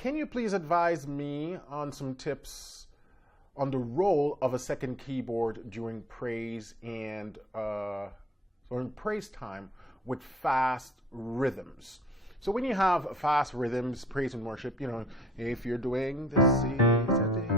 can you please advise me on some tips on the role of a second keyboard during praise and during praise time with fast rhythms? So when you have fast rhythms, praise and worship, you know, if you're doing this is a day.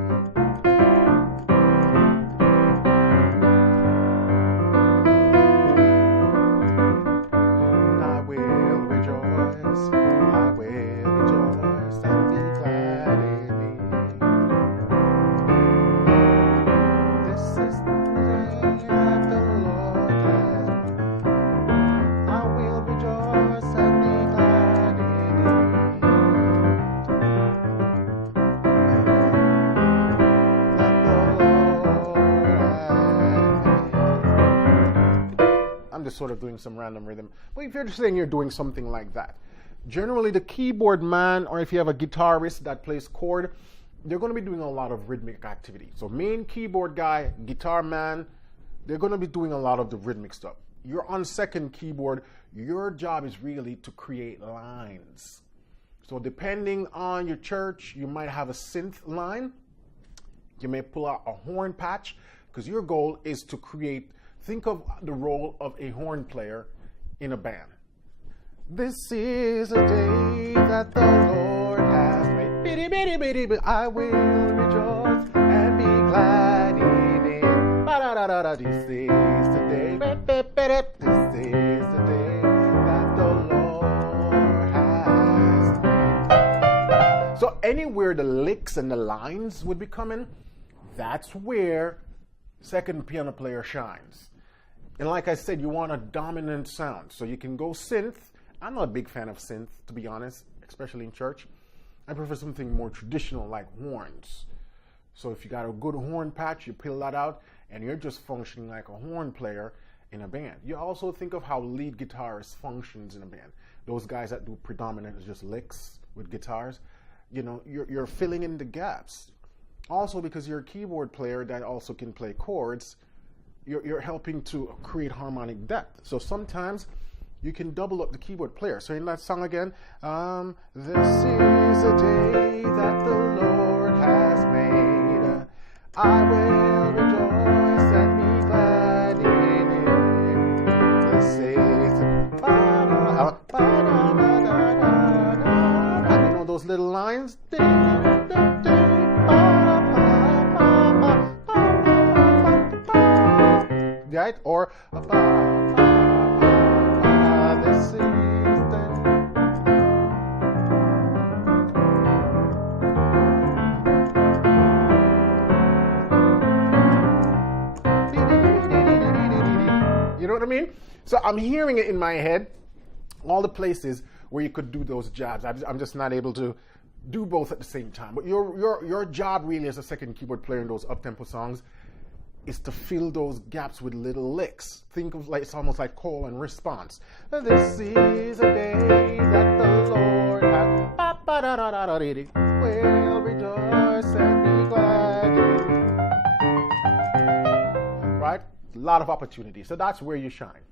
I'm just sort of doing some random rhythm. But if you're just saying you're doing something like that, generally the keyboard man, or if you have a guitarist that plays chord, they're going to be doing a lot of rhythmic activity. So main keyboard guy, guitar man, they're going to be doing a lot of the rhythmic stuff. You're on second keyboard, your job is really to create lines. So depending on your church, you might have a synth line. You may pull out a horn patch, because your goal is to create. Think of the role of a horn player in a band. This is a day that the Lord has made. Bitty, bitty, bitty, bitty. I will rejoice and be glad in it. Ba-da-da-da-da. This is the day. This is the day that the Lord has made. So anywhere the licks and the lines would be coming, that's where second piano player shines. And like I said, you want a dominant sound. So you can go synth. I'm not a big fan of synth, to be honest, especially in church. I prefer something more traditional like horns. So if you got a good horn patch, you peel that out, and you're just functioning like a horn player in a band. You also think of how lead guitarist functions in a band. Those guys that do predominant just licks with guitars, you know, you're filling in the gaps. Also, because you're a keyboard player that also can play chords, you're helping to create harmonic depth. So sometimes you can double up the keyboard player. So in that song again, this is a day that the Lord has made. I will rejoice and be glad in it. This is and you know those little lines? Right? Or this is the you know what I mean? So I'm hearing it in my head, all the places where you could do those jobs. I'm just not able to do both at the same time. But your job really as a second keyboard player in those up-tempo songs is to fill those gaps with little licks. Think of like it's almost like call and response. This is a day that the Lord has will rejoice and be glad in. Right? A lot of opportunity. So that's where you shine.